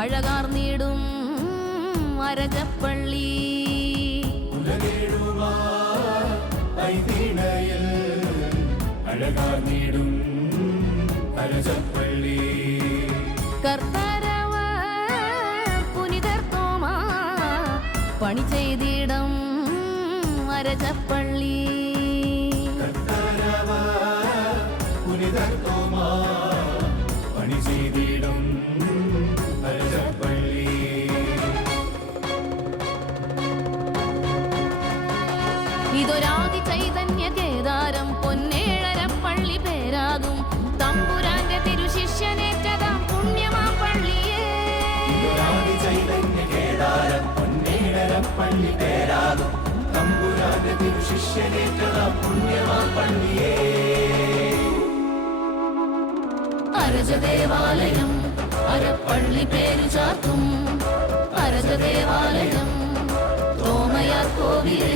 അഴകാർന്നിടും അരജപ്പള്ളി അഴകാർന്നിടും അരജപ്പള്ളി കർത്തരവ പണി ചെയ്തിടം അരജപ്പള്ളി തോമാ പണി ചെയ്തിടും ഇതൊരാദി ചൈതന്യ കേദാരം പൊന്നേഴര പള്ളി പേരാകും. തമ്പുരാന്റെ തിരുശിഷ്യനേറ്റതാം പുണ്യമാ പള്ളിയേ. ആദി ചൈതന്യ കേദാരം പൊന്നേഴര പള്ളി പേരാകും. തമ്പുരാന്റെ തിരുശിഷ്യനേറ്റതാം പുണ്യമാ പള്ളിയേ. അരജദേവാലയം അരപ്പള്ളി പേരു ചാർത്തും അരജദേവാലയം തോമയാർ കോവിലേ.